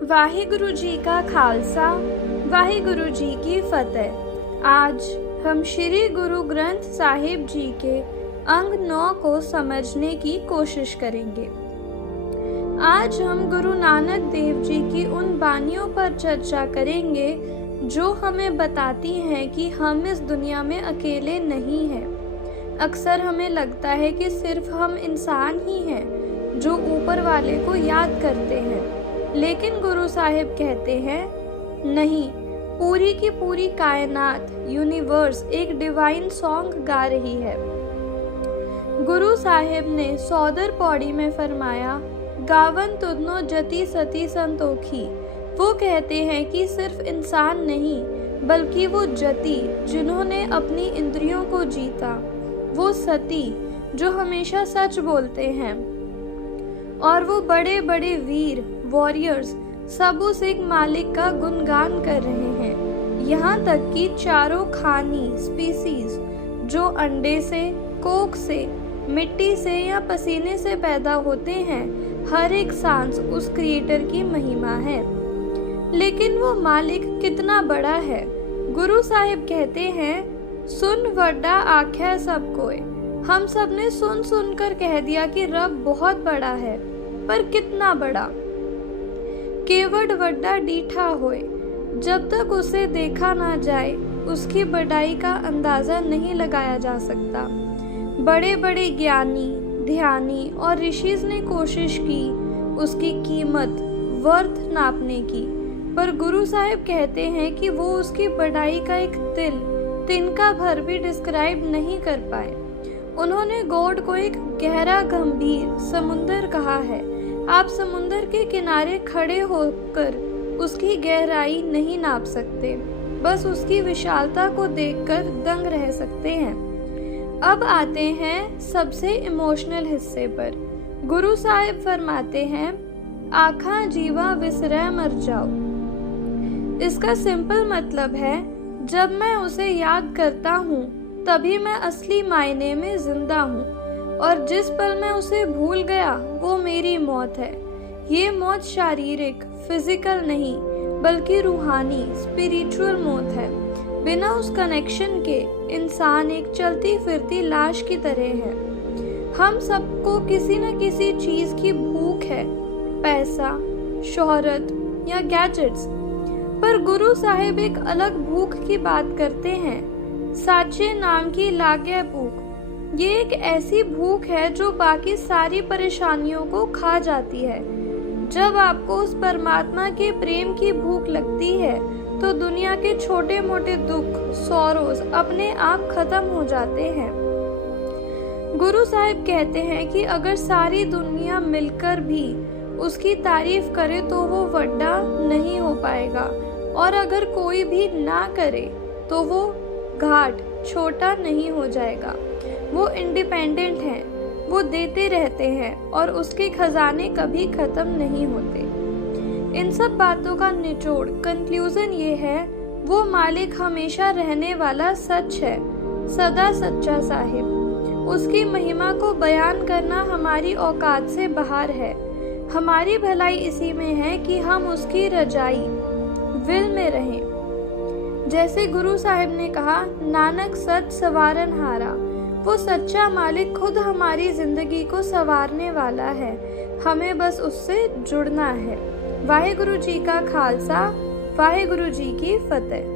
वाहिगुरु जी का खालसा, वाहिगुरु जी की फतेह। आज हम श्री गुरु ग्रंथ साहिब जी के अंग 9 को समझने की कोशिश करेंगे। आज हम गुरु नानक देव जी की उन बानियों पर चर्चा करेंगे जो हमें बताती हैं कि हम इस दुनिया में अकेले नहीं हैं। अक्सर हमें लगता है कि सिर्फ हम इंसान ही हैं जो ऊपर वाले को याद करते हैं, लेकिन गुरु साहिब कहते हैं नहीं, पूरी की पूरी कायनात, यूनिवर्स एक डिवाइन सॉन्ग गा रही है। गुरु साहिब ने सौदर पौड़ी में फरमाया, गावन तुदनो जति सती संतोखी। वो कहते हैं कि सिर्फ इंसान नहीं बल्कि वो जति जिन्होंने अपनी इंद्रियों को जीता, वो सती जो हमेशा सच बोलते हैं, और वो बड़े बड़े वीर वॉरियर्स सब उस एक मालिक का गुणगान कर रहे हैं। यहाँ तक कि चारों खानी स्पीसीज जो अंडे से, कोक से, मिट्टी से या पसीने से पैदा होते हैं, हर एक सांस उस क्रिएटर की महिमा है। लेकिन वो मालिक कितना बड़ा है? गुरु साहिब कहते हैं, सुन वड्डा आख्या सब कोई। हम सब ने सुन सुनकर कह दिया कि रब बहुत बड़ा है, पर कितना बड़ा? केवट वड्डा डीठा होए। जब तक उसे देखा ना जाए उसकी बड़ाई का अंदाजा नहीं लगाया जा सकता। बड़े बड़े ज्ञानी, ध्यानी और ऋषिज ने कोशिश की उसकी कीमत, वर्थ नापने की, पर गुरु साहिब कहते हैं कि वो उसकी बड़ाई का एक तिनका भर भी डिस्क्राइब नहीं कर पाए। उन्होंने गॉड को एक गहरा गंभीर समुंदर कहा है। आप समुंदर के किनारे खड़े होकर उसकी गहराई नहीं नाप सकते, बस उसकी विशालता को देखकर दंग रह सकते हैं। अब आते हैं सबसे इमोशनल हिस्से पर। गुरु साहिब फरमाते हैं, आखा जीवा विसरह मर जाओ। इसका सिंपल मतलब है, जब मैं उसे याद करता हूँ तभी मैं असली मायने में जिंदा हूँ, और जिस पल मैं उसे भूल गया वो मेरी मौत है। ये मौत शारीरिक, फिजिकल नहीं बल्कि रूहानी, स्पिरिचुअल मौत है। बिना उस कनेक्शन के इंसान एक चलती फिरती लाश की तरह है। हम सबको किसी न किसी चीज की भूख है, पैसा, शोहरत या गैजेट्स, पर गुरु साहिब एक अलग भूख की बात करते हैं, साचे नाम की लागे भूख। ये एक ऐसी भूख है जो बाकी सारी परेशानियों को खा जाती है। जब आपको उस परमात्मा के प्रेम की भूख लगती है तो दुनिया के छोटे मोटे दुख, सॉरोज अपने आप खत्म हो जाते हैं। गुरु साहिब कहते हैं कि अगर सारी दुनिया मिलकर भी उसकी तारीफ करे तो वो वड्डा नहीं हो पाएगा, और अगर कोई भी ना करे तो वो घाट छोटा नहीं हो जाएगा। वो इंडिपेंडेंट हैं, वो देते रहते हैं और उसके खजाने कभी खत्म नहीं होते। इन सब बातों का निचोड़, कंक्लूजन ये है, वो मालिक हमेशा रहने वाला सच है, सदा सच्चा साहिब। उसकी महिमा को बयान करना हमारी औकात से बाहर है। हमारी भलाई इसी में है कि हम उसकी रजाई, विल में रहें। जैसे गुरु साहिब ने कहा, नानक सच सवारन हारा। वो सच्चा मालिक खुद हमारी जिंदगी को संवारने वाला है, हमें बस उससे जुड़ना है। वाहिगुरु जी का खालसा, वाहिगुरु जी की फतेह।